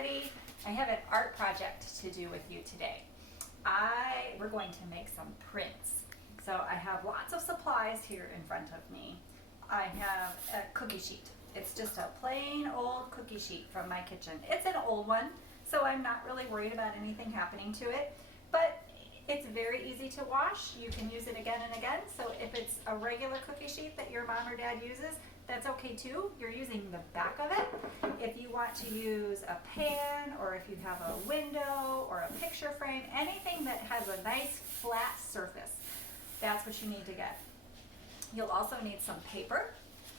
ready. I have an art project to do with you today. We're going to make some prints. So I have lots of supplies here in front of me. I have a cookie sheet. It's just a plain old cookie sheet from my kitchen. It's an old one, so I'm not really worried about anything happening to it, but it's very easy to wash. You can use it again and again. So if it's a regular cookie sheet that your mom or dad uses, that's okay too. You're using the back of it. If you want to use a pan, or if you have a window or a picture frame, anything that has a nice flat surface, that's what you need to get. You'll also need some paper.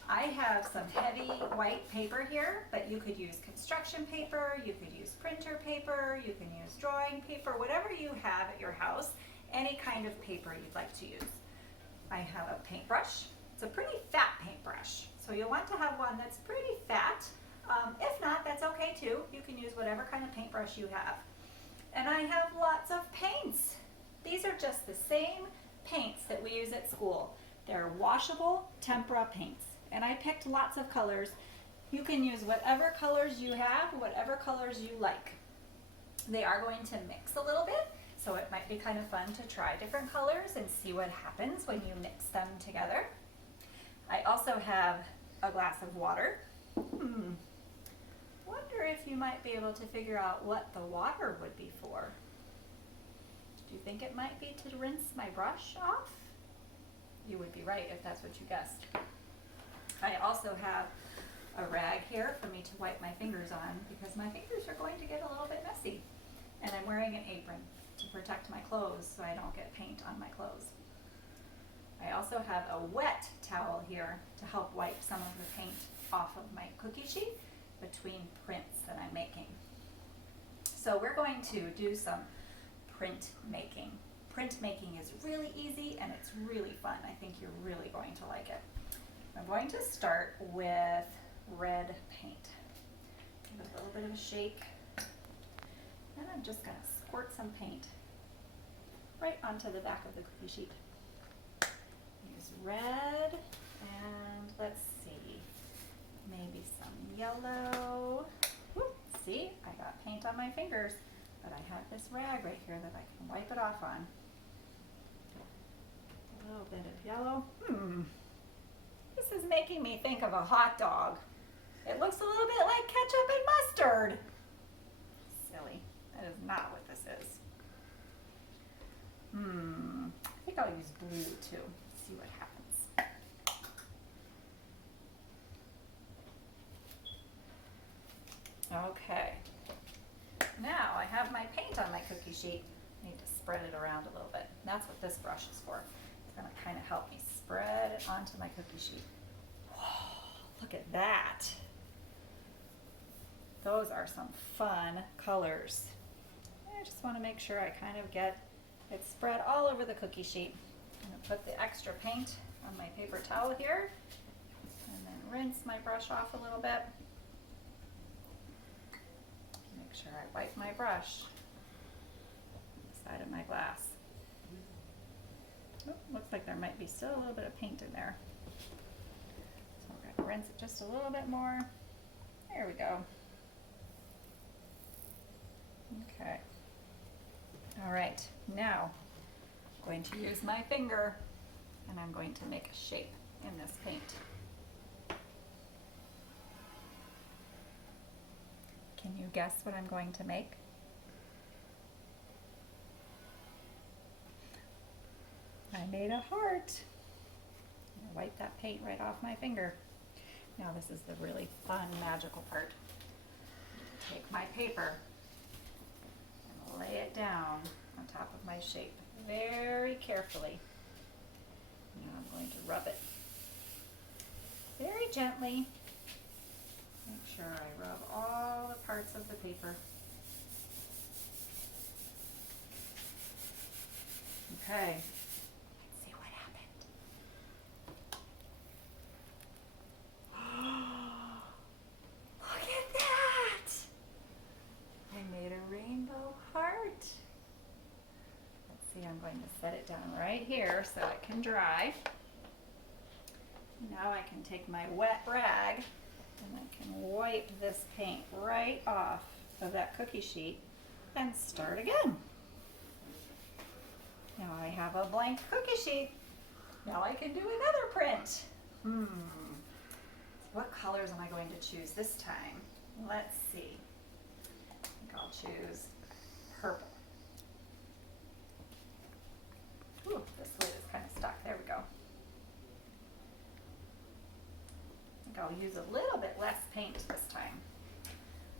I have some heavy white paper here, but you could use construction paper, you could use printer paper, you can use drawing paper, whatever you have at your house, any kind of paper you'd like to use. I have a paintbrush. It's a pretty fat paintbrush, so you'll want to have one that's pretty fat. If not, that's okay too. You can use whatever kind of paintbrush you have. And I have lots of paints. These are just the same paints that we use at school. They're washable tempera paints. And I picked lots of colors. You can use whatever colors you have, whatever colors you like. They are going to mix a little bit, so it might be kind of fun to try different colors and see what happens when you mix them together. I also have a glass of water. Wonder if you might be able to figure out what the water would be for. Do you think it might be to rinse my brush off? You would be right if that's what you guessed. I also have a rag here for me to wipe my fingers on because my fingers are going to get a little bit messy. And I'm wearing an apron to protect my clothes so I don't get paint on my clothes. I also have a wet towel here to help wipe some of the paint off of my cookie sheet between prints that I'm making. So we're going to do some print making. Print making is really easy and it's really fun. I think you're really going to like it. I'm going to start with red paint. Give it a little bit of a shake. And I'm just going to squirt some paint right onto the back of the cookie sheet. Use red, and let's see, maybe some yellow. Whoop, see, I got paint on my fingers, but I have this rag right here that I can wipe it off on. A little bit of yellow. This is making me think of a hot dog. It looks a little bit like ketchup and mustard. Silly. That is not what this is. I think I'll use blue too. See what happens. Okay. Now I have my paint on my cookie sheet. I need to spread it around a little bit. That's what this brush is for. It's going to kind of help me spread it onto my cookie sheet. Whoa, look at that. Those are some fun colors. I just want to make sure I kind of get it spread all over the cookie sheet. I'm going to put the extra paint on my paper towel here and then rinse my brush off a little bit. Make sure I wipe my brush on the side of my glass. Oh, looks like there might be still a little bit of paint in there. So we're going to rinse it just a little bit more. There we go. Okay. All right, now I'm going to use my finger and I'm going to make a shape in this paint. Can you guess what I'm going to make? I made a heart. I'm gonna wipe that paint right off my finger. Now this is the really fun, magical part. Take my paper and lay it down on top of my shape very carefully. Now I'm going to rub it very gently. Make sure I rub all the parts of the paper. Okay. Let's see what happened. Look at that! I made a rainbow heart. Let's see, I'm going to set it down right here so it can dry. Now I can take my wet rag and I can wipe this paint right off of that cookie sheet and start again. Now I have a blank cookie sheet. Now I can do another print. What colors am I going to choose this time? Let's see. I think I'll choose purple. Ooh, this lid is kind of stuck. There we go. I think I'll use a little bit less paint this time.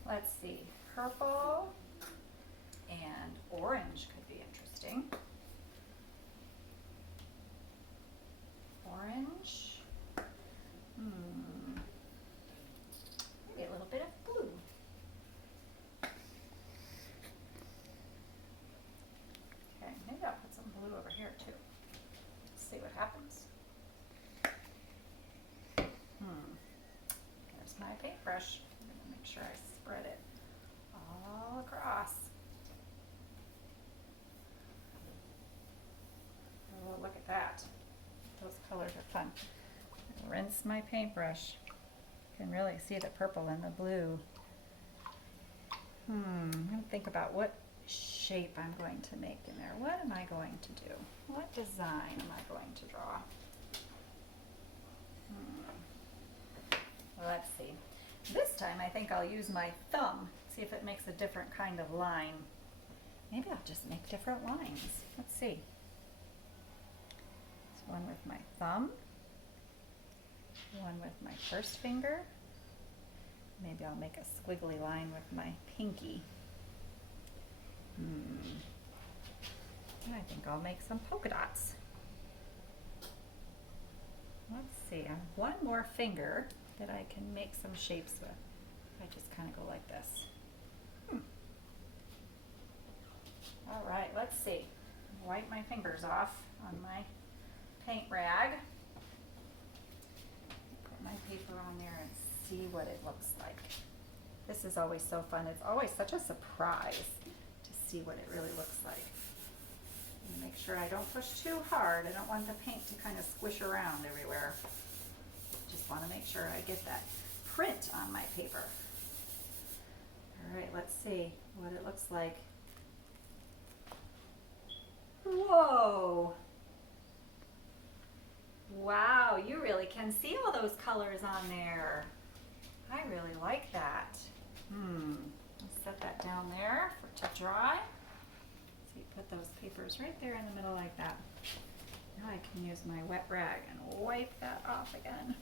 Let's see. Purple and orange could be interesting. Orange. Maybe a little bit of blue. Okay, maybe I'll put some blue over here too. Let's see what happens. There's my paintbrush. I'm going to make sure I spread it all across. Oh, look at that. Those colors are fun. Rinse my paintbrush. You can really see the purple and the blue. I'm going to think about what shape I'm going to make in there. What am I going to do? What design am I going to draw? Let's see. This time I think I'll use my thumb, see if it makes a different kind of line. Maybe I'll just make different lines. Let's see. So one with my thumb, one with my first finger. Maybe I'll make a squiggly line with my pinky. And I think I'll make some polka dots. Let's see, I have one more finger that I can make some shapes with. I just kind of go like this. All right, let's see. Wipe my fingers off on my paint rag. Put my paper on there and see what it looks like. This is always so fun. It's always such a surprise to see what it really looks like. And make sure I don't push too hard. I don't want the paint to kind of squish around everywhere. Just want to make sure I get that print on my paper. All right, let's see what it looks like. Whoa! Wow, you really can see all those colors on there. I really like that. Let's set that down there to dry. So you put those papers right there in the middle like that. Now I can use my wet rag and wipe that off again.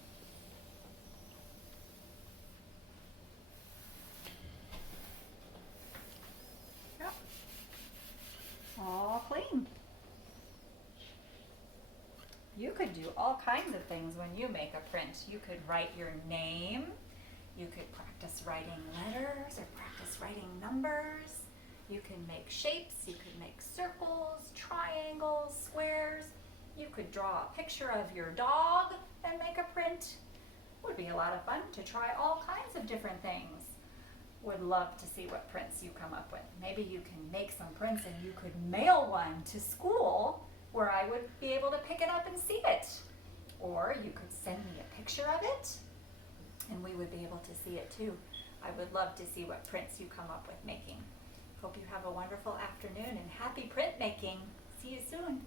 Yep. All clean. You could do all kinds of things when you make a print. You could write your name. You could practice writing letters or practice writing numbers. You can make shapes. You could make circles, triangles, squares. You could draw a picture of your dog and make a print. Would be a lot of fun to try all kinds of different things. Would love to see what prints you come up with. Maybe you can make some prints and you could mail one to school where I would be able to pick it up and see it. Or you could send me a picture of it and we would be able to see it too. I would love to see what prints you come up with making. Hope you have a wonderful afternoon and happy printmaking. See you soon.